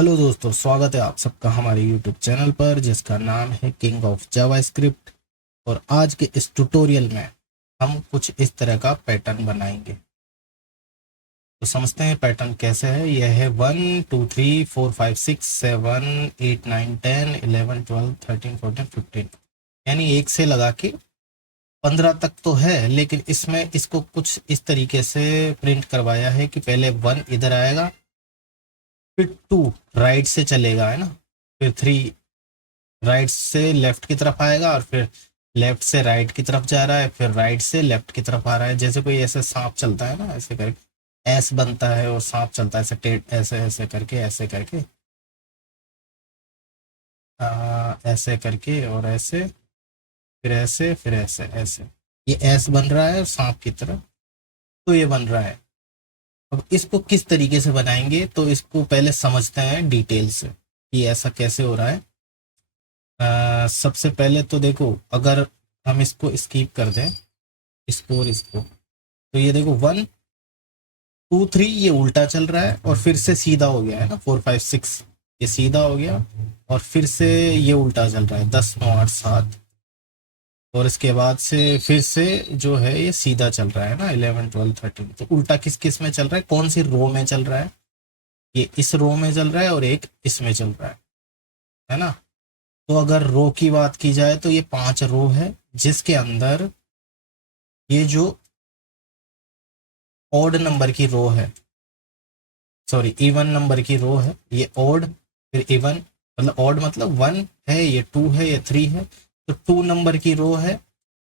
Hello दोस्तों, स्वागत है आप सबका हमारे यूट्यूब चैनल पर जिसका नाम है किंग ऑफ जावास्क्रिप्ट। और आज के इस ट्यूटोरियल में हम कुछ इस तरह का पैटर्न बनाएंगे। तो समझते हैं पैटर्न कैसे है। यह है 1 2 3 4 5 6 7 8 9 10 11 12 13 14 15, यानी 1 से लगा के 15 तक तो है, लेकिन इसमें इसको कुछ इस तरीके से प्रिंट करवाया है कि पहले 1 इधर आएगा, फिर 2 राइट से चलेगा, है ना, फिर 3 राइट से लेफ्ट की तरफ आएगा, और फिर लेफ्ट से राइट की तरफ जा रहा है, फिर राइट से लेफ्ट की तरफ आ रहा है। जैसे कोई ऐसे सांप चलता है ना, ऐसे करके एस बनता है और सांप चलता है ऐसे टेढ़, ऐसे ऐसे करके, ऐसे करके, ऐसे करके, और ऐसे, फिर ऐसे, फिर ऐसे, ऐसे। ये एस बन रहा है सांप की तरफ, तो ये बन रहा है। अब इसको किस तरीके से बनाएंगे, तो इसको पहले समझते हैं डिटेल से कि ऐसा कैसे हो रहा है। सबसे पहले तो देखो, अगर हम इसको स्कीप कर दें, इसको और इसको, तो ये देखो 1 2 3 ये उल्टा चल रहा है और फिर से सीधा हो गया है ना, 4 5 6 ये सीधा हो गया, और फिर से ये उल्टा चल रहा है 10 9 8 7, और इसके बाद से फिर से जो है ये सीधा चल रहा है ना 11 12 13। तो उल्टा किस किस में चल रहा है, कौन सी रो में चल रहा है? ये इस रो में चल रहा है और एक इसमें चल रहा है ना। तो अगर रो की बात की जाए तो ये 5 रो है, जिसके अंदर ये जो ऑड नंबर की रो है, सॉरी इवन नंबर की रो है, ये ऑड फिर इवन, मतलब ऑड मतलब 1 है, ये 2 है, ये 3 है, तो 2 नंबर की रो है,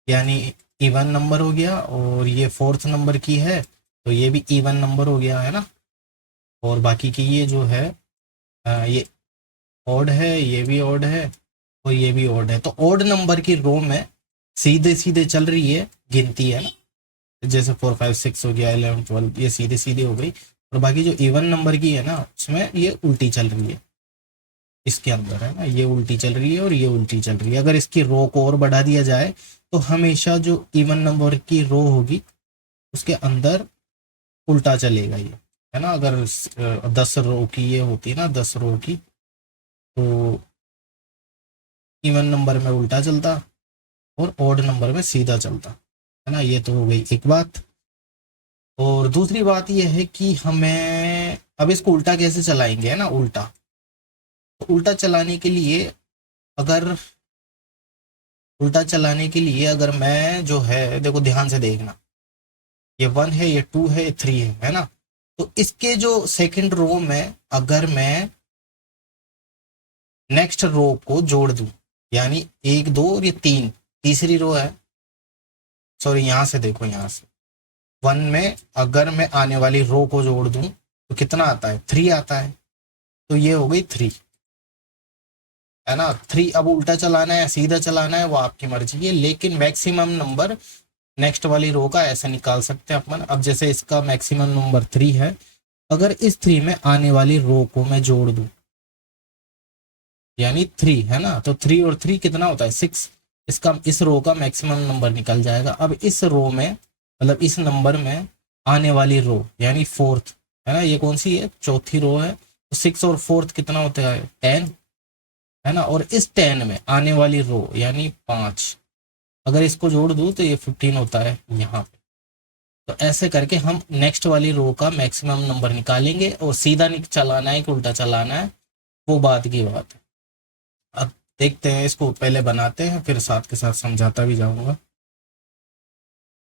यानी इवन नंबर हो गया। और ये 4th नंबर की है, तो ये भी इवन नंबर हो गया, है ना। और बाकी की ये जो है ये ऑड है, ये भी ऑड है, और ये भी ऑड है। तो ऑड नंबर की रो में सीधे सीधे चल रही है गिनती, है ना। जैसे 4 5 6 हो गया, 11 12, ये सीधे सीधे हो गई। और बाकी जो इवन नंबर की है ना, उसमें ये उल्टी चल रही है, इसके अंदर, है ना, ये उल्टी चल रही है और ये उल्टी चल रही है। अगर इसकी रो को और बढ़ा दिया जाए तो हमेशा जो इवन नंबर की रो होगी उसके अंदर उल्टा चलेगा ये, है ना। अगर 10 रो की ये होती है ना, 10 रो की, तो इवन नंबर में उल्टा चलता और ऑड नंबर में सीधा चलता, है ना। ये तो हो गई एक बात। और दूसरी बात यह है कि हमें अब इसको उल्टा कैसे चलाएंगे, है ना, उल्टा। तो उल्टा चलाने के लिए, अगर उल्टा चलाने के लिए अगर मैं जो है, देखो ध्यान से देखना, ये 1 है, ये 2 है, ये 3 है ना। तो इसके जो सेकंड रो में अगर मैं नेक्स्ट रो को जोड़ दूं, यानी 1 2 और ये 3 तीसरी रो है, सॉरी यहाँ से देखो, यहाँ से 1 में अगर मैं आने वाली रो को जोड़ दूं तो कितना आता है, 3 आता है। तो ये हो गई 3, है ना। 3 अब उल्टा चलाना है या सीधा चलाना है वो आपकी मर्जी है, लेकिन मैक्सिमम नंबर नेक्स्ट वाली रो का ऐसे निकाल सकते हैं अपन। अब जैसे इसका मैक्सिमम नंबर 3 है, अगर इस 3 में आने वाली रो को मैं जोड़ दूं, यानी 3, है ना, तो 3 और 3 कितना होता है, 6। इसका इस रो का मैक्सिमम नंबर निकल जाएगा। अब इस रो में, मतलब इस नंबर में आने वाली रो यानी 4th, है ना, ये कौन सी है, चौथी रो है, तो 6 और 4th कितना होता है, 10, है ना। और इस 10 में आने वाली रो यानी 5, अगर इसको जोड़ दूं तो ये 15 होता है यहाँ पे। तो ऐसे करके हम नेक्स्ट वाली रो का मैक्सिमम नंबर निकालेंगे, और सीधा चलाना है कि उल्टा चलाना है वो बात की बात है। अब देखते हैं, इसको पहले बनाते हैं फिर साथ के साथ समझाता भी जाऊंगा,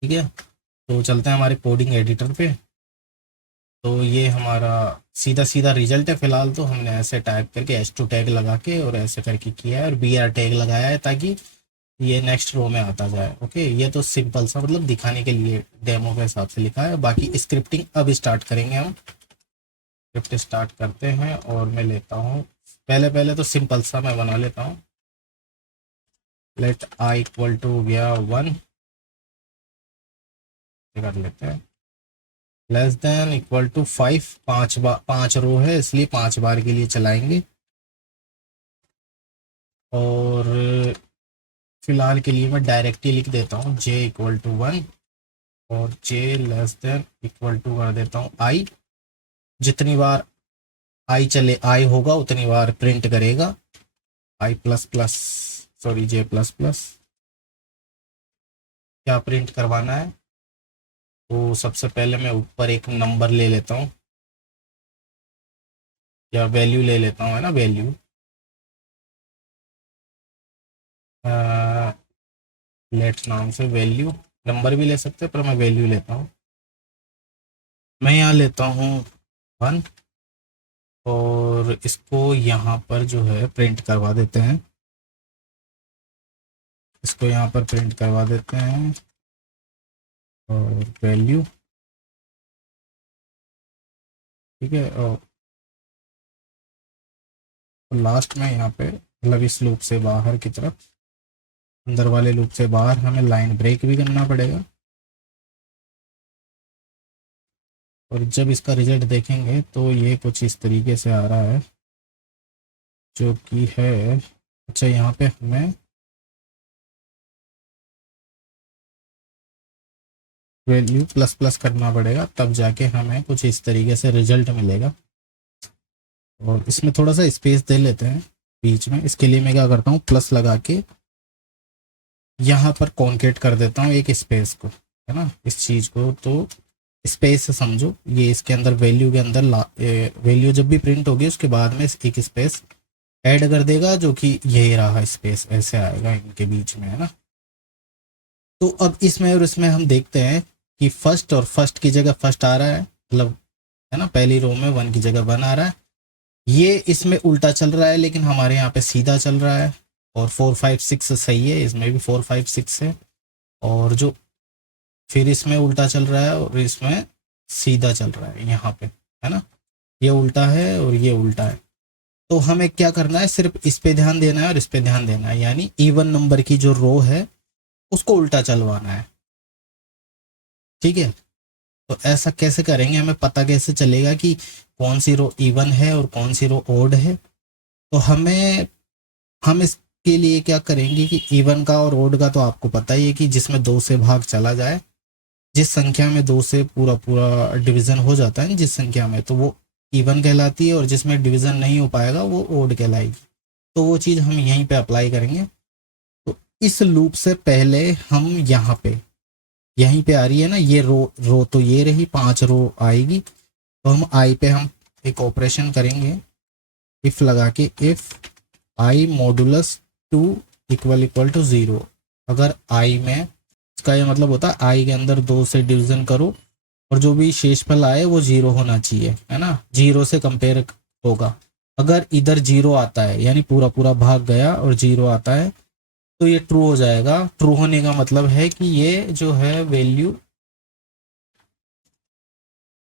ठीक है। तो चलते हैं हमारे कोडिंग एडिटर पे। तो ये हमारा सीधा सीधा रिजल्ट है। फिलहाल तो हमने ऐसे टाइप करके H2 टैग लगा के और ऐसे करके किया है, और BR टैग लगाया है ताकि ये नेक्स्ट रो में आता जाए। ओके, ये तो सिंपल सा, मतलब दिखाने के लिए डेमो के हिसाब से लिखा है। बाकी स्क्रिप्टिंग अब स्टार्ट करेंगे हम। स्क्रिप्ट स्टार्ट करते हैं और मैं लेता हूँ, पहले पहले तो सिंपल सा मैं बना लेता हूँ। लेट आई इक्वल टू गया 1 कर लेते हैं, लेस देन इक्वल टू 5, 5 रो है इसलिए 5 बार के लिए चलाएंगे। और फिलहाल के लिए मैं डायरेक्टली लिख देता हूँ j इक्वल टू 1, और j less than equal to कर देता हूँ i। जितनी बार आई होगा उतनी बार प्रिंट करेगा आई प्लस प्लस, सॉरी जे प्लस प्लस। क्या प्रिंट करवाना है? तो सबसे पहले मैं ऊपर एक नंबर ले लेता हूँ या वैल्यू ले लेता हूँ, है ना, वैल्यू। लेट नाम से वैल्यू, नंबर भी ले सकते हैं पर मैं वैल्यू लेता हूँ। मैं यहाँ लेता हूँ 1 और इसको यहाँ पर जो है प्रिंट करवा देते हैं, इसको यहाँ पर प्रिंट करवा देते हैं और वैल्यू, ठीक है। और लास्ट में यहाँ पे मतलब इस लूप से बाहर की तरफ, अंदर वाले लूप से बाहर हमें लाइन ब्रेक भी करना पड़ेगा। और जब इसका रिजल्ट देखेंगे तो ये कुछ इस तरीके से आ रहा है, जो कि है, अच्छा यहाँ पे हमें वैल्यू प्लस प्लस करना पड़ेगा, तब जाके हमें कुछ इस तरीके से रिजल्ट मिलेगा। और इसमें थोड़ा सा स्पेस दे लेते हैं बीच में। इसके लिए मैं क्या करता हूँ, प्लस लगा के यहाँ पर कॉन्केट कर देता हूँ एक स्पेस को, है ना, इस चीज़ को। तो स्पेस से समझो, ये इसके अंदर वैल्यू के अंदर वैल्यू जब भी प्रिंट होगी उसके बाद में एक स्पेस ऐड कर देगा, जो कि यही रहा स्पेस, ऐसे आएगा इनके बीच में, है ना। तो अब इसमें और इसमें हम देखते हैं कि फर्स्ट और फर्स्ट की जगह फर्स्ट आ रहा है, मतलब, है ना, पहली रो में 1 की जगह 1 आ रहा है। ये इसमें उल्टा चल रहा है लेकिन हमारे यहाँ पे सीधा चल रहा है। और 4 5 6 सही है, इसमें भी 4 5 6 है। और जो फिर इसमें उल्टा चल रहा है और इसमें सीधा चल रहा है यहाँ पे, है ना, ये उल्टा है और ये उल्टा है। तो हमें क्या करना है, सिर्फ इस पे ध्यान देना है और इस पे ध्यान देना है, यानी इवन नंबर की जो रो है उसको उल्टा चलवाना है, ठीक है। तो ऐसा कैसे करेंगे, हमें पता कैसे चलेगा कि कौन सी रो इवन है और कौन सी रो ओड है? तो हम इसके लिए क्या करेंगे कि इवन का और ओड का तो आपको पता ही है कि जिसमें 2 से भाग चला जाए, जिस संख्या में 2 से पूरा पूरा डिवीजन हो जाता है जिस संख्या में, तो वो इवन कहलाती है, और जिसमें डिवीजन नहीं हो पाएगा वो ओड कहलाएगी। तो वो चीज़ हम यहीं पे अप्लाई करेंगे। तो इस लूप से पहले हम यहाँ पे, यहीं पे आ रही है ना ये रो तो ये रही, 5 रो आएगी। तो हम आई पे हम एक ऑपरेशन करेंगे, इफ लगा के, if I modulus 2 equal to 0। अगर आई में, इसका ये मतलब होता है आई के अंदर 2 से डिवीजन करो और जो भी शेषफल आए वो 0 होना चाहिए, है ना, 0 से कंपेयर होगा। अगर इधर 0 आता है यानी पूरा पूरा भाग गया और 0 आता है तो ये ट्रू हो जाएगा। ट्रू होने का मतलब है कि ये जो है वैल्यू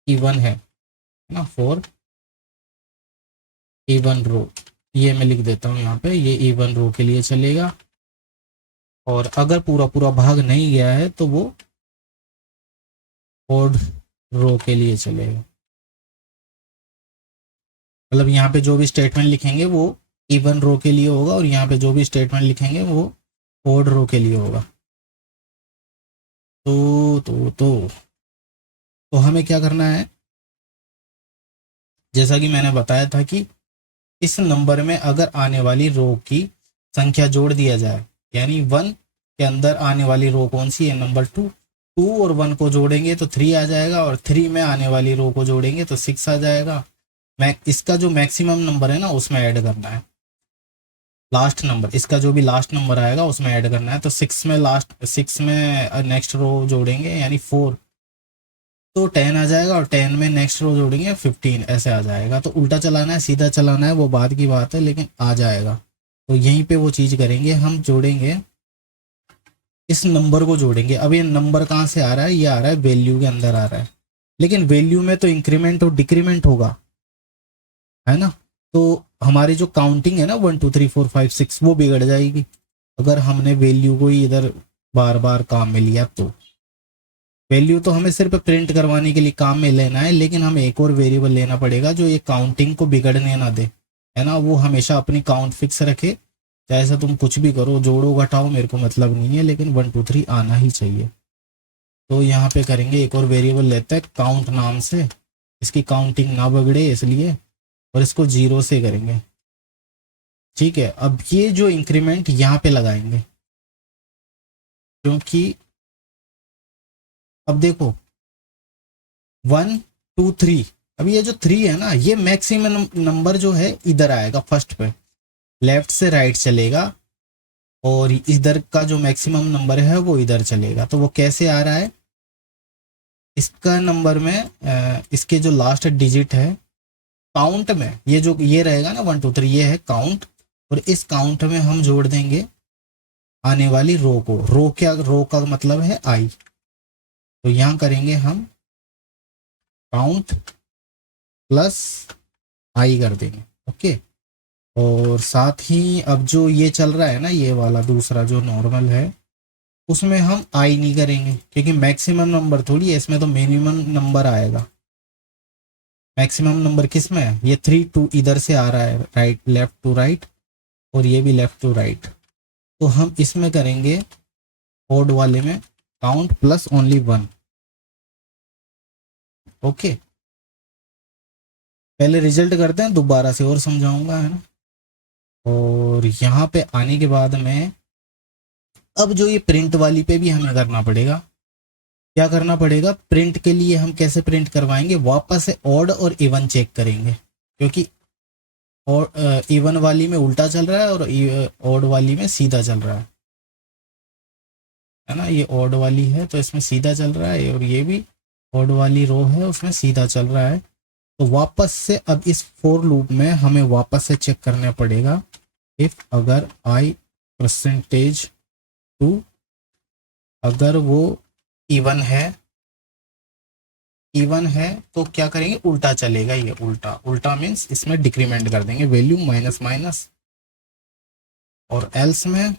इवन है ना, फॉर इवन रो। ये मैं लिख देता हूँ यहाँ पे, ये इवन रो के लिए चलेगा। और अगर पूरा पूरा भाग नहीं गया है तो वो ओड रो के लिए चलेगा। मतलब यहाँ पे जो भी स्टेटमेंट लिखेंगे वो इवन रो के लिए होगा और यहाँ पे जो भी स्टेटमेंट लिखेंगे वो ओड रो के लिए होगा। तो हमें क्या करना है, जैसा कि मैंने बताया था कि इस नंबर में अगर आने वाली रो की संख्या जोड़ दिया जाए, यानी 1 के अंदर आने वाली रो कौन सी है, नंबर 2, 2 और 1 को जोड़ेंगे तो 3 आ जाएगा, और 3 में आने वाली रो को जोड़ेंगे तो 6 आ जाएगा। इसका जो मैक्सिमम नंबर है ना उसमें ऐड करना है, लास्ट नंबर, इसका जो भी लास्ट नंबर आएगा उसमें ऐड करना है। तो 6 में नेक्स्ट रो जोड़ेंगे यानी 4, तो 10 आ जाएगा, और 10 में नेक्स्ट रो जोड़ेंगे 15, ऐसे आ जाएगा। तो उल्टा चलाना है सीधा चलाना है वो बाद की बात है, लेकिन आ जाएगा। तो यहीं पे वो चीज़ करेंगे, हम जोड़ेंगे, इस नंबर को जोड़ेंगे। अब ये नंबर कहाँ से आ रहा है, ये आ रहा है वैल्यू के अंदर आ रहा है, लेकिन वैल्यू में तो इंक्रीमेंट और डिक्रीमेंट होगा, है ना। तो हमारी जो काउंटिंग है ना 1 2 3 4 5 6 वो बिगड़ जाएगी अगर हमने वैल्यू को ही इधर बार बार काम में लिया। तो वैल्यू तो हमें सिर्फ प्रिंट करवाने के लिए काम में लेना है, लेकिन हमें एक और वेरिएबल लेना पड़ेगा जो ये काउंटिंग को बिगड़ने ना दे, है ना। वो हमेशा अपनी काउंट फिक्स रखे, चाहे ऐसा तुम कुछ भी करो, जोड़ो घटाओ, मेरे को मतलब नहीं है, लेकिन 1 2 3 आना ही चाहिए। तो यहाँ पे करेंगे, एक और वेरिएबल लेते हैं काउंट नाम से, इसकी काउंटिंग ना बिगड़े इसलिए। और इसको 0 से करेंगे। ठीक है, अब ये जो इंक्रीमेंट यहाँ पे लगाएंगे, क्योंकि अब देखो 1 2 3, अब ये जो 3 है ना, ये मैक्सिमम नंबर जो है इधर आएगा फर्स्ट पे, लेफ्ट से राइट चलेगा, और इधर का जो मैक्सिमम नंबर है वो इधर चलेगा। तो वो कैसे आ रहा है, इसका नंबर में इसके जो लास्ट डिजिट है काउंट में, ये जो ये रहेगा ना 1 2 3, ये है काउंट, और इस काउंट में हम जोड़ देंगे आने वाली रो को। रो क्या, रो का मतलब है आई, तो यहाँ करेंगे हम काउंट प्लस आई कर देंगे। ओके, और साथ ही अब जो ये चल रहा है ना, ये वाला दूसरा जो नॉर्मल है, उसमें हम आई नहीं करेंगे, क्योंकि मैक्सिमम नंबर थोड़ी है इसमें, तो मिनिमम नंबर आएगा। मैक्सिमम नंबर किस में है, ये 3 2 इधर से आ रहा है, राइट लेफ्ट टू राइट, और ये भी लेफ्ट टू राइट, तो हम इसमें करेंगे ओड वाले में काउंट प्लस ओनली 1। ओके, पहले रिजल्ट करते हैं, दोबारा से और समझाऊंगा, है ना। और यहाँ पे आने के बाद में अब जो ये प्रिंट वाली पे भी हमें करना पड़ेगा। क्या करना पड़ेगा, प्रिंट के लिए हम कैसे प्रिंट करवाएंगे, वापस से ऑड और इवन चेक करेंगे, क्योंकि और इवन वाली में उल्टा चल रहा है और ऑड वाली में सीधा चल रहा है ना। ये ऑड वाली है तो इसमें सीधा चल रहा है, और ये भी ऑड वाली रो है उसमें सीधा चल रहा है। तो वापस से अब इस फोर लूप में हमें वापस से चेक करना पड़ेगा, इफ अगर आई परसेंटेज 2, अगर वो इवन है तो क्या करेंगे, उल्टा चलेगा, ये उल्टा, उल्टा मीन्स इसमें डिक्रीमेंट कर देंगे वैल्यू माइनस माइनस, और एल्स में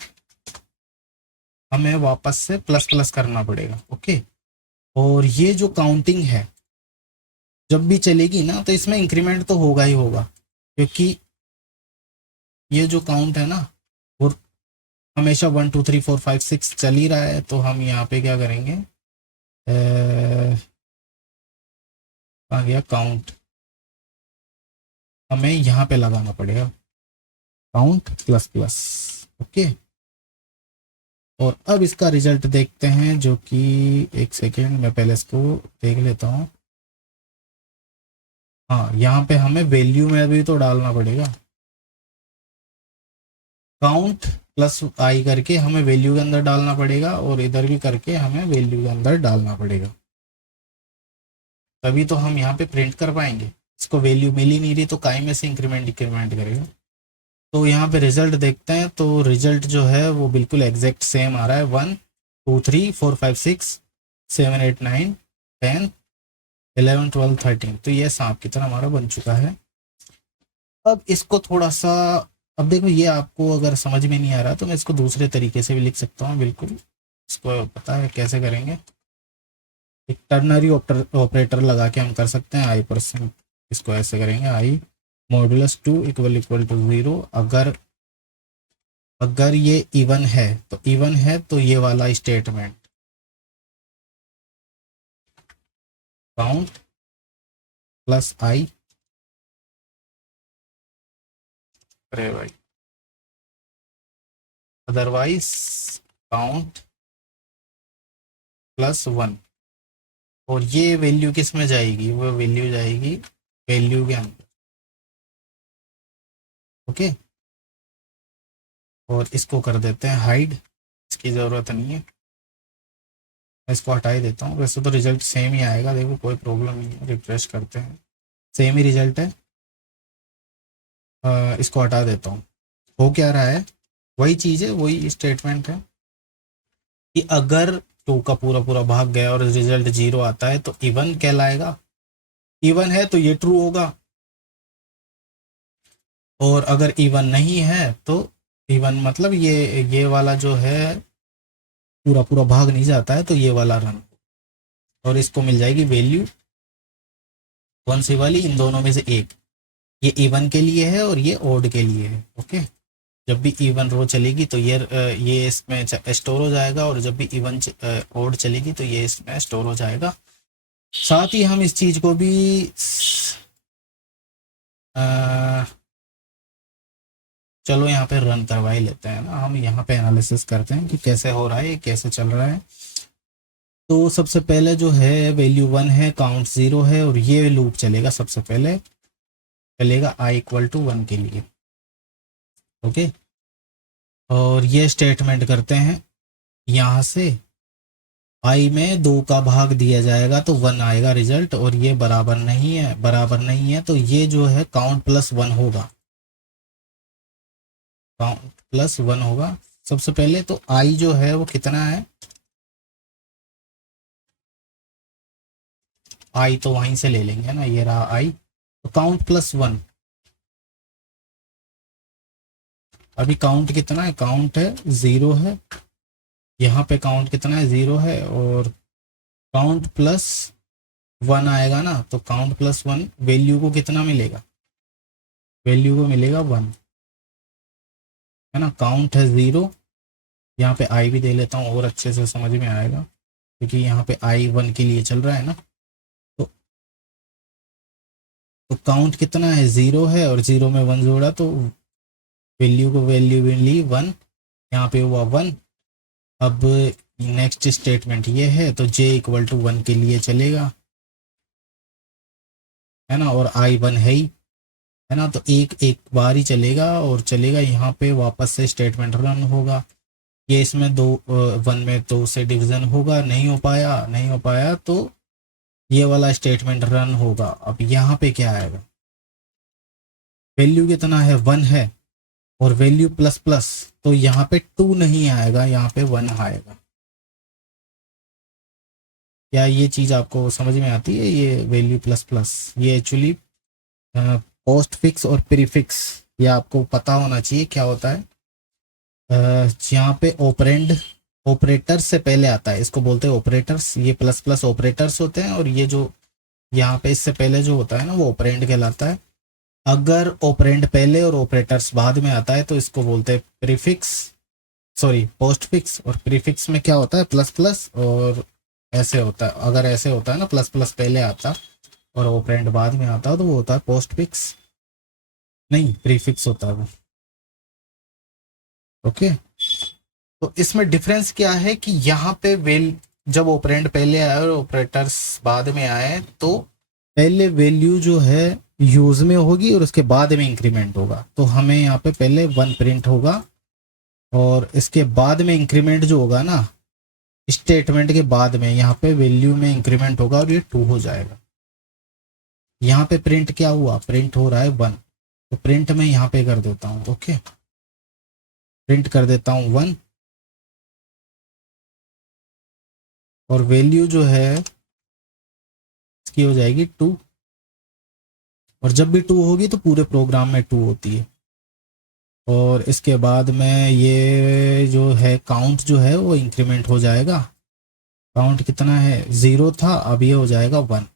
हमें वापस से प्लस प्लस करना पड़ेगा। ओके, और ये जो काउंटिंग है जब भी चलेगी ना, तो इसमें इंक्रीमेंट तो होगा ही होगा, क्योंकि ये जो काउंट है ना वो हमेशा 1 2 3 4 5 6 चल ही रहा है। तो हम यहाँ पे क्या करेंगे, आ गया काउंट, हमें यहाँ पे लगाना पड़ेगा काउंट प्लस प्लस। ओके, और अब इसका रिजल्ट देखते हैं, जो कि एक सेकेंड मैं पहले इसको देख लेता हूँ। हाँ, यहाँ पे हमें वैल्यू में भी तो डालना पड़ेगा, काउंट प्लस आई करके हमें वैल्यू के अंदर डालना पड़ेगा, और इधर भी करके हमें वैल्यू के अंदर डालना पड़ेगा, तभी तो हम यहाँ पे प्रिंट कर पाएंगे। इसको वैल्यू मिल ही नहीं रही, तो काई में से इंक्रीमेंट डिक्रीमेंट करेगा। तो यहाँ पे रिजल्ट देखते हैं, तो रिजल्ट जो है वो बिल्कुल एग्जैक्ट सेम आ रहा है, 1 2 3 4 5 6 7 8 9 10 11 12 13, तो ये सांप की तरह हमारा बन चुका है। अब इसको थोड़ा सा, अब देखो ये आपको अगर समझ में नहीं आ रहा तो मैं इसको दूसरे तरीके से भी लिख सकता हूँ, बिल्कुल इसको पता है कैसे करेंगे। एक टर्नरी ऑपरेटर लगा के हम कर सकते हैं, आई परसेंट, इसको ऐसे करेंगे, आई मॉडुलस 2 इक्वल इक्वल टू 0। अगर ये इवन है तो इवन है, तो ये वाला स्टेटमेंट काउंट प्लस आई, अरे भाई, अदरवाइज काउंट प्लस 1, और ये वैल्यू किस में जाएगी, वो वैल्यू जाएगी वैल्यू के अंदर। ओके, और इसको कर देते हैं हाइड, इसकी ज़रूरत नहीं है, मैं इसको हटा ही देता हूँ। वैसे तो रिजल्ट सेम ही आएगा, देखो कोई प्रॉब्लम नहीं है, रिफ्रेश करते हैं, सेम ही रिजल्ट है। इसको हटा देता हूँ। हो क्या रहा है, वही चीज़ है, वही स्टेटमेंट है कि अगर 2 का पूरा पूरा भाग गया और रिजल्ट 0 आता है तो इवन कहलाएगा, इवन है तो ये ट्रू होगा, और अगर इवन नहीं है तो इवन मतलब ये वाला जो है पूरा पूरा भाग नहीं जाता है, तो ये वाला रन, और इसको मिल जाएगी वैल्यू कौन सी वाली, इन दोनों में से एक, ये इवन के लिए है और ये ओड के लिए है। ओके, जब भी इवन रो चलेगी तो ये इसमें स्टोर हो जाएगा, और जब भी इवन ओड चलेगी तो ये इसमें स्टोर हो जाएगा। साथ ही हम इस चीज़ को भी चलो यहाँ पे रन करवा ही लेते हैं ना, हम यहाँ पे एनालिसिस करते हैं कि कैसे हो रहा है, ये कैसे चल रहा है। तो सबसे पहले जो है वैल्यू 1 है, काउंट 0 है, और ये लूप चलेगा, सबसे पहले चलेगा i इक्वल टू 1 के लिए। ओके, और ये स्टेटमेंट करते हैं, यहाँ से i में 2 का भाग दिया जाएगा तो 1 आएगा रिजल्ट, और ये बराबर नहीं है, बराबर नहीं है, तो ये जो है काउंट प्लस 1 होगा, काउंट प्लस 1 होगा। सबसे पहले तो i जो है वो कितना है, i तो वहीं से ले लेंगे ना, ये रहा i, तो काउंट प्लस 1। अभी काउंट कितना है, काउंट है 0 है, यहाँ पे काउंट कितना है 0 है, और काउंट प्लस 1 आएगा ना, तो काउंट प्लस 1 वैल्यू को कितना मिलेगा, वैल्यू को मिलेगा 1, है ना। काउंट है 0, यहाँ पे i भी दे लेता हूँ और अच्छे से समझ में आएगा, क्योंकि यहाँ पे i 1 के लिए चल रहा है ना। तो काउंट कितना है 0 है, और 0 में 1 जोड़ा तो वैल्यू मिली 1, यहाँ पे हुआ 1। अब नेक्स्ट स्टेटमेंट ये है, तो j इक्वल टू 1 के लिए चलेगा, है ना, और i 1 है ही, है ना, तो एक बार ही चलेगा, और चलेगा यहाँ पे वापस से स्टेटमेंट रन होगा। ये इसमें 1 में 2 से डिवीजन होगा, नहीं हो पाया, नहीं हो पाया, तो ये वाला स्टेटमेंट रन होगा। अब यहाँ पे क्या आएगा, वैल्यू कितना है 1 है, और वैल्यू प्लस प्लस, तो यहाँ पे 2 नहीं आएगा, यहाँ पे 1 आएगा। क्या ये चीज़ आपको समझ में आती है, ये वैल्यू प्लस प्लस, ये एक्चुअली पोस्ट फिक्स और प्रीफिक्स, ये आपको पता होना चाहिए क्या होता है। यहाँ पे ऑपरेंड ऑपरेटर से पहले आता है, इसको बोलते हैं ऑपरेटर्स, ये प्लस प्लस ऑपरेटर्स होते हैं, और ये जो यहाँ पे इससे पहले जो होता है ना वो ऑपरेंड कहलाता है। अगर ऑपरेंड पहले और ऑपरेटर्स बाद में आता है तो इसको बोलते हैं प्रीफिक्स, सॉरी पोस्ट फिक्स। और प्रीफिक्स में क्या होता है, प्लस प्लस, और ऐसे होता है, अगर ऐसे होता है ना, प्लस प्लस पहले आता और ऑपरेंड बाद में आता तो वो होता है पोस्ट फिक्स, नहीं प्रीफिक्स होता है वो। ओके, तो इसमें डिफरेंस क्या है कि यहाँ पे जब ऑपरेंड पहले आए और ऑपरेटर्स बाद में आए, तो पहले वैल्यू जो है यूज में होगी और उसके बाद में इंक्रीमेंट होगा। तो हमें यहाँ पे पहले 1 प्रिंट होगा, और इसके बाद में इंक्रीमेंट जो होगा ना, स्टेटमेंट के बाद में यहाँ पे वैल्यू में इंक्रीमेंट होगा और ये 2 हो जाएगा। यहाँ पे प्रिंट क्या हुआ, प्रिंट हो रहा है 1, तो प्रिंट में यहाँ पे कर देता हूँ, ओके, प्रिंट कर देता हूँ 1, और वैल्यू जो है इसकी हो जाएगी 2, और जब भी 2 होगी तो पूरे प्रोग्राम में 2 होती है। और इसके बाद में ये जो है काउंट जो है वो इंक्रीमेंट हो जाएगा, काउंट कितना है 0 था, अब ये हो जाएगा 1,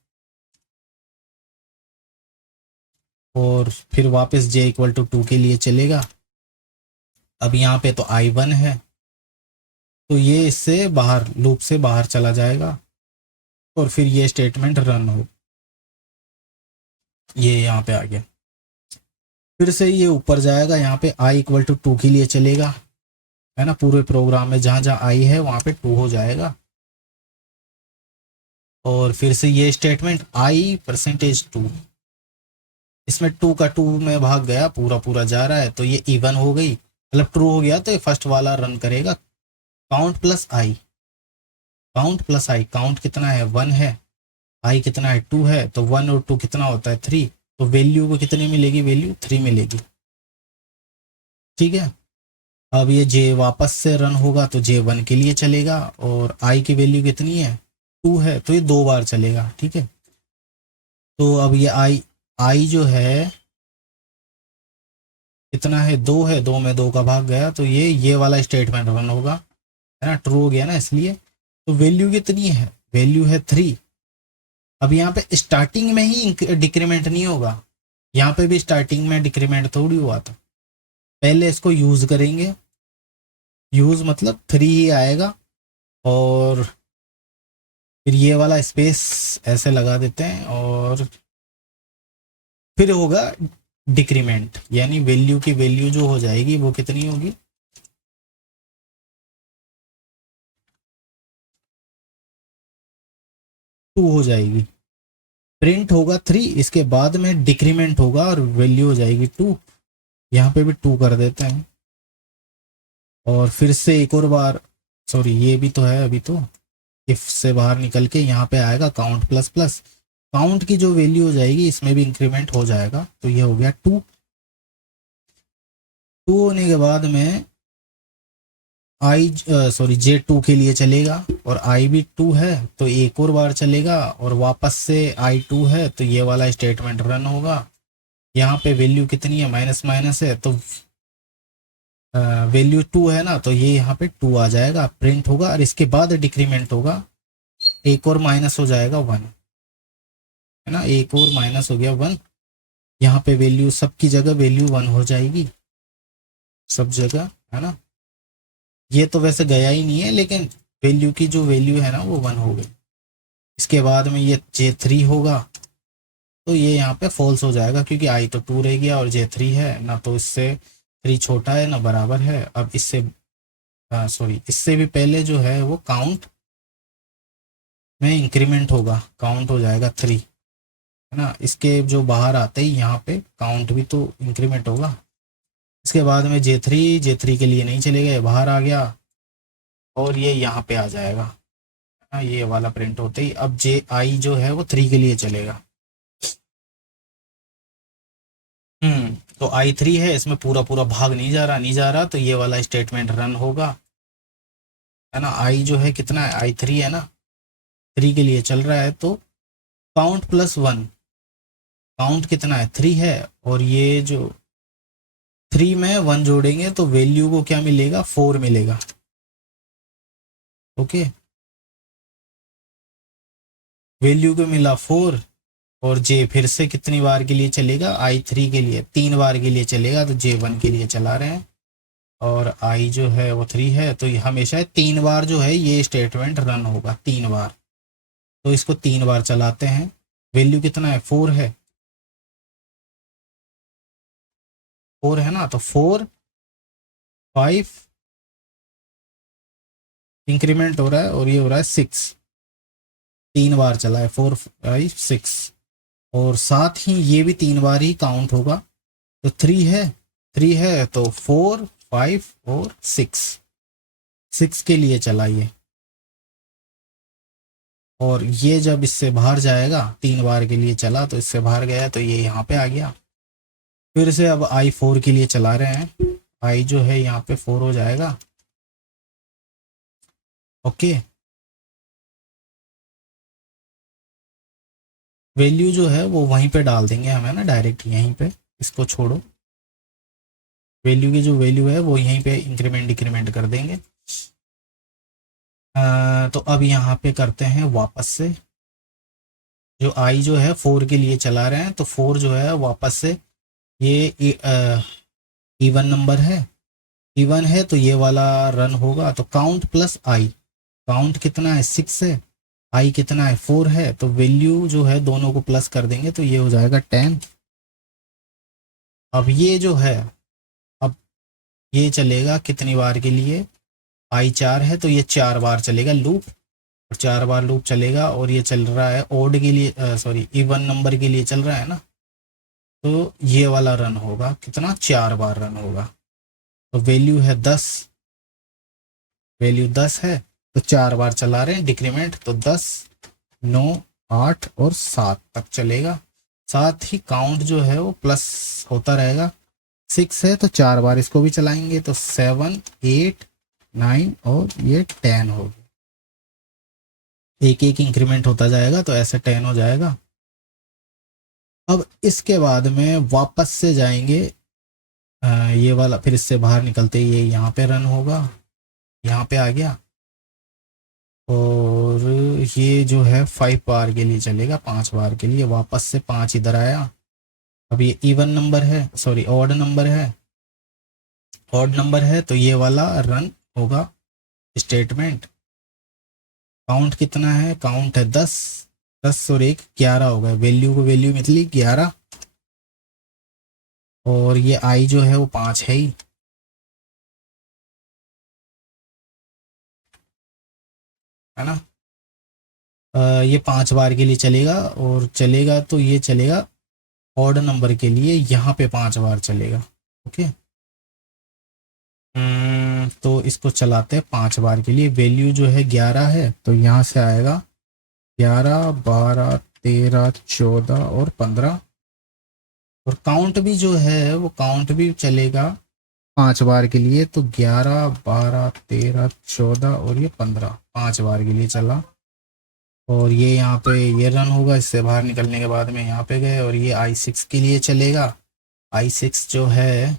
और फिर वापस j इक्वल टू 2 के लिए चलेगा। अब यहाँ पे तो i 1 है, तो ये इससे बाहर, लूप से बाहर चला जाएगा, और फिर ये स्टेटमेंट रन हो, ये यहाँ पे आ गया। फिर से ये ऊपर जाएगा, यहाँ पे i इक्वल टू 2 के लिए चलेगा, है ना, पूरे प्रोग्राम में जहाँ जहाँ i है वहाँ पे 2 हो जाएगा। और फिर से ये स्टेटमेंट i %2, इसमें 2 का 2 में भाग गया, पूरा पूरा जा रहा है, तो ये इवन हो गई, मतलब ट्रू हो गया, तो ये फर्स्ट वाला रन करेगा, count plus i, count plus i, count कितना है 1 है, i कितना है 2 है, तो 1 और 2 कितना होता है 3, तो वैल्यू को कितनी मिलेगी, वैल्यू 3 मिलेगी। ठीक है, अब ये j वापस से रन होगा, तो j 1 के लिए चलेगा, और i की वैल्यू कितनी है 2 है, तो ये 2 बार चलेगा। ठीक है, तो अब ये i जो है कितना है 2 है, 2 में 2 का भाग गया, तो ये वाला स्टेटमेंट रन होगा, है ना, ट्रू हो गया ना इसलिए। तो वैल्यू कितनी है, वैल्यू है 3। अब यहाँ पे स्टार्टिंग में ही डिक्रीमेंट नहीं होगा, यहाँ पे भी स्टार्टिंग में डिक्रीमेंट थोड़ी हुआ था, पहले इसको यूज करेंगे, यूज मतलब 3 ही आएगा, और फिर ये वाला स्पेस ऐसे लगा देते हैं, और फिर होगा डिक्रीमेंट, यानी वैल्यू की वैल्यू जो हो जाएगी वो कितनी होगी, 2 हो जाएगी। प्रिंट होगा 3, इसके बाद में डिक्रीमेंट होगा और वैल्यू हो जाएगी 2। यहाँ पे भी 2 कर देते हैं और फिर से एक और बार, सॉरी ये भी तो है अभी, तो इफ से बाहर निकल के यहाँ पे आएगा काउंट प्लस प्लस, काउंट की जो वैल्यू हो जाएगी इसमें भी इंक्रीमेंट हो जाएगा, तो ये हो गया 2। 2 होने के बाद में आई सॉरी J2 के लिए चलेगा और आई भी 2 है तो एक और बार चलेगा और वापस से I2 है तो ये वाला स्टेटमेंट रन होगा। यहाँ पे वैल्यू कितनी है, माइनस माइनस है तो वैल्यू 2 है ना, तो ये यहाँ पे 2 आ जाएगा, प्रिंट होगा और इसके बाद डिक्रीमेंट होगा, एक और माइनस हो जाएगा 1, है ना, एक और माइनस हो गया 1। यहाँ पे वैल्यू सबकी जगह वैल्यू 1 हो जाएगी सब जगह, है ना। ये तो वैसे गया ही नहीं है लेकिन वैल्यू की जो वैल्यू है ना वो 1 हो गई। इसके बाद में ये J3 होगा तो ये यहाँ पे फॉल्स हो जाएगा क्योंकि आई तो 2 रह गया और J3 है ना, तो इससे 3 छोटा है ना बराबर है। अब इससे सॉरी इससे भी पहले जो है वो काउंट में इंक्रीमेंट होगा, काउंट हो जाएगा 3, है ना। इसके जो बाहर आते ही यहाँ पे काउंट भी तो इंक्रीमेंट होगा। इसके बाद में J3 के लिए नहीं चलेगा, ये बाहर आ गया और ये यहाँ पे आ जाएगा, है ना, ये वाला प्रिंट होते ही अब Ji जो है वो 3 के लिए चलेगा। तो I3 है, इसमें पूरा पूरा भाग नहीं जा रहा, नहीं जा रहा, तो ये वाला स्टेटमेंट रन होगा, है ना। आई जो है कितना है, I3 है ना, 3 के लिए चल रहा है तो काउंट प्लस 1, काउंट कितना है 3 है और ये जो 3 में 1 जोड़ेंगे तो वैल्यू को क्या मिलेगा, 4 मिलेगा। ओके, वैल्यू को मिला 4 और J फिर से कितनी बार के लिए चलेगा, I3 के लिए 3 बार के लिए चलेगा, तो J1 के लिए चला रहे हैं और I जो है वो 3 है तो ये हमेशा 3 बार जो है ये स्टेटमेंट रन होगा, 3 बार, तो इसको 3 बार चलाते हैं। वैल्यू कितना है, 4 है, 4 है ना, तो 4 5 इंक्रीमेंट हो रहा है और ये हो रहा है 6, 3 बार चला है, 4 5 6 और साथ ही ये भी 3 बार ही काउंट होगा, तो 3 है तो 4 5 और 6 के लिए चलाइए और ये जब इससे बाहर जाएगा, 3 बार के लिए चला तो इससे बाहर गया तो ये यहाँ पे आ गया। फिर से अब I4 के लिए चला रहे हैं, I जो है यहाँ पे 4 हो जाएगा। ओके, वैल्यू जो है वो वहीं पे डाल देंगे हमें ना, डायरेक्ट यहीं पे, इसको छोड़ो, वैल्यू की जो वैल्यू है वो यहीं पे इंक्रीमेंट डिक्रीमेंट कर देंगे। तो अब यहाँ पे करते हैं वापस से, जो I जो है 4 के लिए चला रहे हैं तो 4 जो है वापस से ये इवन नंबर है, इवन है तो ये वाला रन होगा, तो काउंट प्लस I, काउंट कितना है 6 है, I कितना है 4 है, तो वैल्यू जो है दोनों को प्लस कर देंगे तो ये हो जाएगा 10। अब ये जो है, अब ये चलेगा कितनी बार के लिए, I 4 है तो ये 4 बार चलेगा लूप, और 4 बार लूप चलेगा और ये चल रहा है ओड के लिए, सॉरी इवन नंबर के लिए चल रहा है ना, तो ये वाला रन होगा कितना, 4 बार रन होगा, तो वैल्यू है 10, वैल्यू 10 है तो 4 बार चला रहे हैं डिक्रीमेंट, तो 10 9 8 और 7 तक चलेगा। साथ ही काउंट जो है वो प्लस होता रहेगा, 6 है तो 4 बार इसको भी चलाएंगे तो 7 8 9 और ये 10 हो गया, एक एक इंक्रीमेंट होता जाएगा तो ऐसे 10 हो जाएगा। अब इसके बाद में वापस से जाएंगे, ये वाला फिर इससे बाहर निकलते ही ये यहाँ पे रन होगा, यहाँ पे आ गया और ये जो है 5 बार के लिए चलेगा, 5 बार के लिए, वापस से 5 इधर आया। अब ये इवन नंबर है, सॉरी ऑड नंबर है, ऑड नंबर है तो ये वाला रन होगा स्टेटमेंट। काउंट कितना है, काउंट है 10, 10 और 1 11 हो गए, वैल्यू को वैल्यू निकली 11, और ये आई जो है वो 5 है ही, है ना। ये 5 बार के लिए चलेगा, और चलेगा तो ये चलेगा ऑड नंबर के लिए, यहाँ पे 5 बार चलेगा। ओके। तो इसको चलाते हैं 5 बार के लिए। वैल्यू जो है 11 है, तो यहाँ से आएगा 11, 12, 13, 14 और 15। और काउंट भी जो है वो काउंट भी चलेगा 5 बार के लिए, तो 11, 12, 13, 14 और ये 15 5 बार के लिए चला। और ये यहाँ पे ये रन होगा, इससे बाहर निकलने के बाद में यहाँ पे गए, और ये i6 के लिए चलेगा। i6 जो है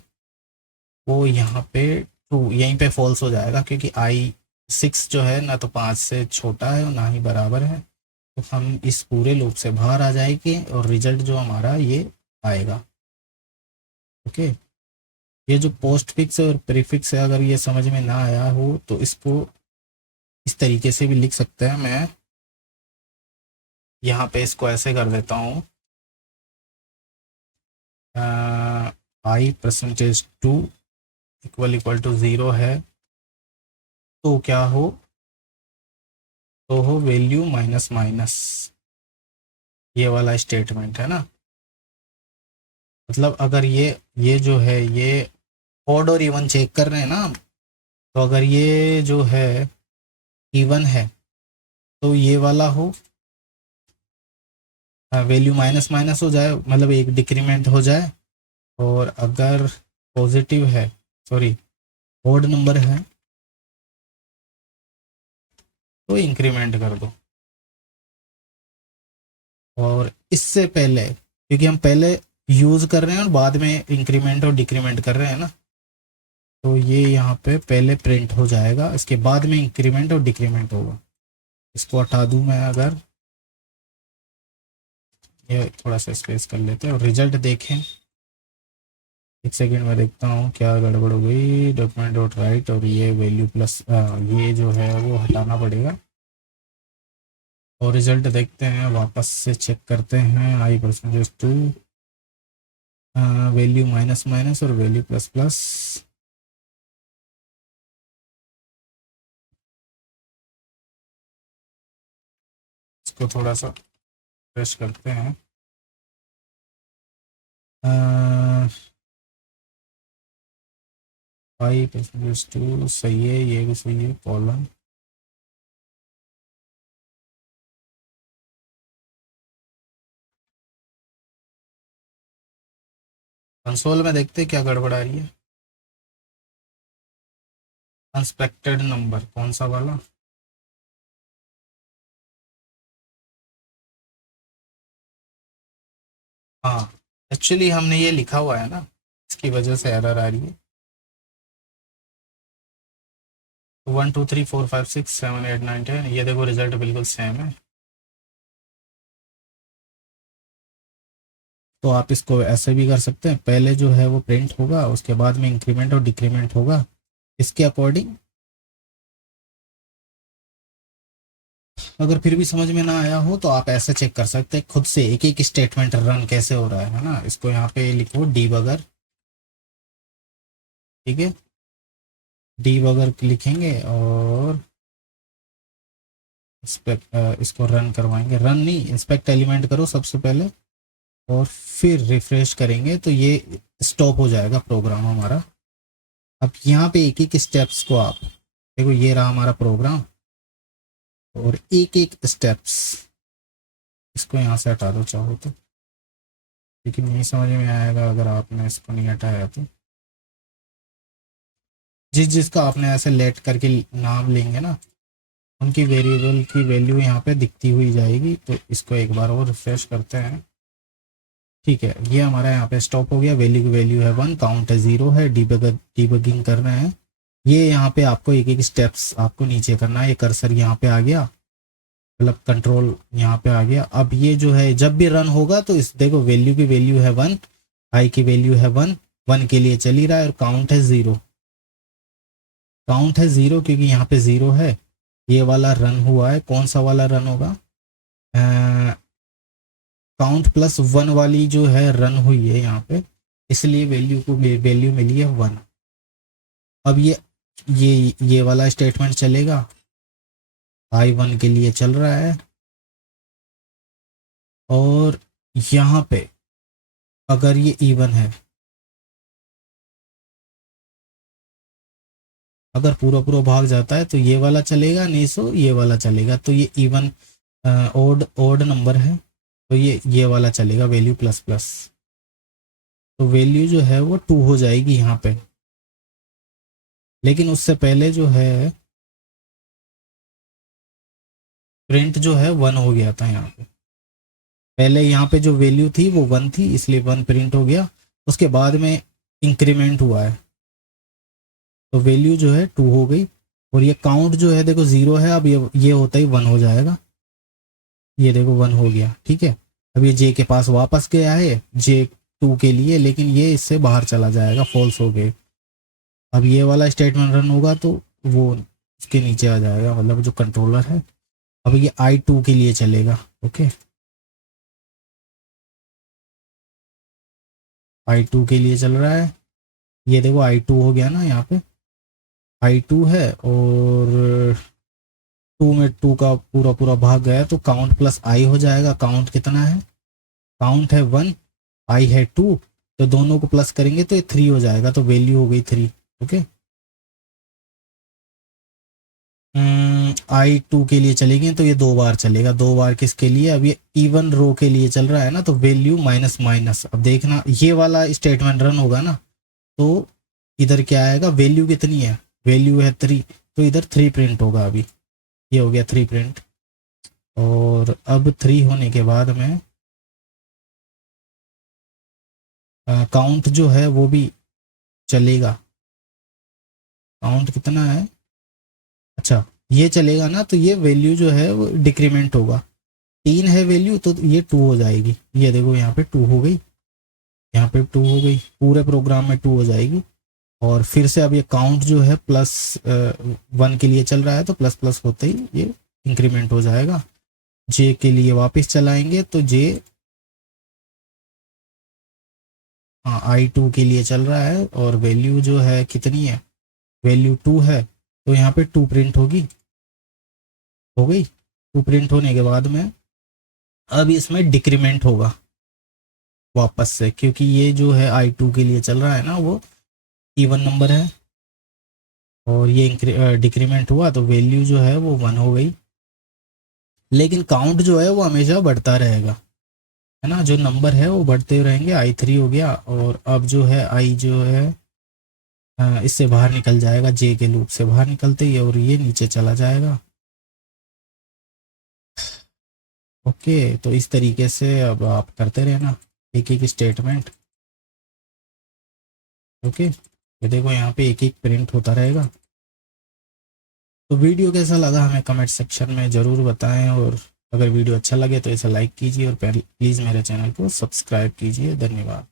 वो यहाँ पे टू, यहीं पे फॉल्स हो जाएगा, क्योंकि i6 जो है ना तो 5 से छोटा है और ना ही बराबर है। तो हम इस पूरे लूप से बाहर आ जाएंगे और रिजल्ट जो हमारा ये आएगा। ओके। ये जो पोस्ट फिक्स और प्रीफिक्स है, अगर ये समझ में ना आया हो तो इसको इस तरीके से भी लिख सकते हैं। मैं यहाँ पे इसको ऐसे कर देता हूँ, i%2 इक्वल टू 0 है, तो क्या हो, तो हो वैल्यू माइनस माइनस, ये वाला स्टेटमेंट है ना। मतलब अगर ये जो है ये ऑड और इवन चेक कर रहे हैं ना, तो अगर ये जो है इवन है तो ये वाला हो, वैल्यू माइनस माइनस हो जाए, मतलब एक डिक्रीमेंट हो जाए। और अगर पॉजिटिव है, सॉरी ऑड नंबर है, तो इंक्रीमेंट कर दो। और इससे पहले, क्योंकि हम पहले यूज़ कर रहे हैं और बाद में इंक्रीमेंट और डिक्रीमेंट कर रहे हैं ना, तो ये यहाँ पे पहले प्रिंट हो जाएगा, इसके बाद में इंक्रीमेंट और डिक्रीमेंट होगा। इसको हटा दूँ मैं, अगर ये थोड़ा सा स्पेस कर लेते हैं और रिजल्ट देखें। एक सेकेंड में देखता हूँ क्या गड़बड़ हो गई। डॉक्यूमेंट डॉट राइट, और ये वैल्यू प्लस ये जो है वो हटाना पड़ेगा। और रिजल्ट देखते हैं, वापस से चेक करते हैं। i%2 वैल्यू माइनस माइनस और वैल्यू प्लस प्लस। इसको थोड़ा सा फ्रेश करते हैं। i%2 सही है, ये भी सही है, कॉलम। कंसोल में देखते हैं क्या गड़बड़ आ रही है। अनएक्सपेक्टेड नंबर कौन सा वाला? हाँ, एक्चुअली हमने ये लिखा हुआ है ना, इसकी वजह से एरर आ रही है। 1 2 3 4 5 6 7 8 9 10, ये देखो रिजल्ट बिल्कुल सेम है। तो आप इसको ऐसे भी कर सकते हैं, पहले जो है वो प्रिंट होगा, उसके बाद में इंक्रीमेंट और डिक्रीमेंट होगा इसके अकॉर्डिंग। अगर फिर भी समझ में ना आया हो तो आप ऐसे चेक कर सकते हैं खुद से, एक एक स्टेटमेंट रन कैसे हो रहा है ना। इसको यहाँ पे लिखो डीबगर, ठीक है, डीबगर लिखेंगे और इसको रन करवाएंगे। रन नहीं, इंस्पेक्ट एलिमेंट करो सबसे पहले, और फिर रिफ्रेश करेंगे तो ये स्टॉप हो जाएगा प्रोग्राम हमारा। अब यहाँ पे एक एक स्टेप्स को आप देखो, ये रहा हमारा प्रोग्राम, और एक एक स्टेप्स, इसको यहाँ से हटा दो चाहो तो, लेकिन नहीं समझ में आएगा अगर आपने इसको नहीं हटाया तो। जिस जिसका आपने ऐसे लेट करके नाम लेंगे ना, उनकी वेरिएबल की वैल्यू यहाँ पे दिखती हुई जाएगी। तो इसको एक बार और रिफ्रेश करते हैं। ठीक है, ये हमारा यहाँ पे स्टॉप हो गया। वैल्यू की वैल्यू है 1, काउंट है 0 है, डिबगिंग कर रहे हैं। ये यहाँ पे आपको एक एक स्टेप्स आपको नीचे करना है। ये कर्सर यहाँ पे आ गया, मतलब कंट्रोल यहाँ पे आ गया। अब ये जो है जब भी रन होगा तो इस देखो वैल्यू की वैल्यू है 1, आई की वैल्यू है 1, 1 के लिए चल ही रहा है, और काउंट है 0, काउंट है 0 क्योंकि यहाँ पे 0 है। ये वाला रन हुआ है, कौन सा वाला रन होगा? काउंट प्लस 1 वाली जो है रन हुई है यहाँ पे, इसलिए वैल्यू को वैल्यू मिली है 1। अब ये वाला स्टेटमेंट चलेगा, i1 के लिए चल रहा है, और यहाँ पे अगर ये इवन है, अगर पूरा पूरा भाग जाता है तो ये वाला चलेगा, नहीं सो ये वाला चलेगा। तो ये इवन ओड ओड नंबर है तो ये वाला चलेगा, वैल्यू प्लस प्लस। तो वैल्यू जो है वो 2 हो जाएगी यहाँ पे। लेकिन उससे पहले जो है प्रिंट जो है 1 हो गया था यहाँ पे। पहले यहाँ पे जो वैल्यू थी वो 1 थी, इसलिए 1 प्रिंट हो गया। उसके बाद में इंक्रीमेंट हुआ है तो वैल्यू जो है 2 हो गई। और ये काउंट जो है देखो 0 है, अब ये होता ही 1 हो जाएगा। ये देखो 1 हो गया, ठीक है। अब ये जे के पास वापस गया है J2 के लिए, लेकिन ये इससे बाहर चला जाएगा, फॉल्स हो गए। अब ये वाला स्टेटमेंट रन होगा तो वो उसके नीचे आ जाएगा, मतलब जो कंट्रोलर है। अब ये I2 के लिए चलेगा, ओके। I2 के लिए चल रहा है, ये देखो I2 हो गया ना, यहाँ पे I2 है, और 2 में 2 का पूरा पूरा भाग गया तो काउंट प्लस I हो जाएगा। काउंट कितना है, काउंट है 1, I है 2, तो दोनों को प्लस करेंगे तो ये 3 हो जाएगा, तो वैल्यू हो गई 3, ओके। I2 के लिए चलेंगे तो ये 2 बार चलेगा, 2 बार किसके लिए, अब ये इवन रो के लिए चल रहा है ना, तो वैल्यू माइनस माइनस। अब देखना ये वाला स्टेटमेंट रन होगा ना तो इधर क्या आएगा, वैल्यू कितनी है, वैल्यू है 3, तो इधर 3 प्रिंट होगा। अभी ये हो गया 3 प्रिंट, और अब 3 होने के बाद में काउंट जो है वो भी चलेगा। काउंट कितना है, अच्छा ये चलेगा ना, तो ये वैल्यू जो है वो डिक्रीमेंट होगा। 3 है वैल्यू तो ये 2 हो जाएगी। ये देखो यहाँ पे 2 हो गई, यहाँ पे 2 हो गई, पूरे प्रोग्राम में 2 हो जाएगी। और फिर से अब ये काउंट जो है प्लस 1 के लिए चल रहा है, तो प्लस प्लस होते ही ये इंक्रीमेंट हो जाएगा। जे के लिए वापस चलाएंगे तो जे, हाँ I2 के लिए चल रहा है, और वैल्यू जो है कितनी है, वैल्यू 2 है, तो यहाँ पे 2 प्रिंट होगी, हो गई। 2 प्रिंट होने के बाद में अब इसमें डिक्रीमेंट होगा वापस से, क्योंकि ये जो है I2 के लिए चल रहा है ना वो इवन नंबर है, और ये डिक्रीमेंट हुआ तो वैल्यू जो है वो 1 हो गई। लेकिन काउंट जो है वो हमेशा बढ़ता रहेगा, है ना, जो नंबर है वो बढ़ते रहेंगे। I3 हो गया, और अब जो है I जो है इससे बाहर निकल जाएगा, जे के लूप से बाहर निकलते ही, और ये नीचे चला जाएगा। ओके, तो इस तरीके से अब आप करते रहना एक एक स्टेटमेंट, ओके। ये देखो यहाँ पे एक एक प्रिंट होता रहेगा। तो वीडियो कैसा लगा हमें कमेंट सेक्शन में ज़रूर बताएं, और अगर वीडियो अच्छा लगे तो इसे लाइक कीजिए, और प्लीज़ मेरे चैनल को सब्सक्राइब कीजिए। धन्यवाद।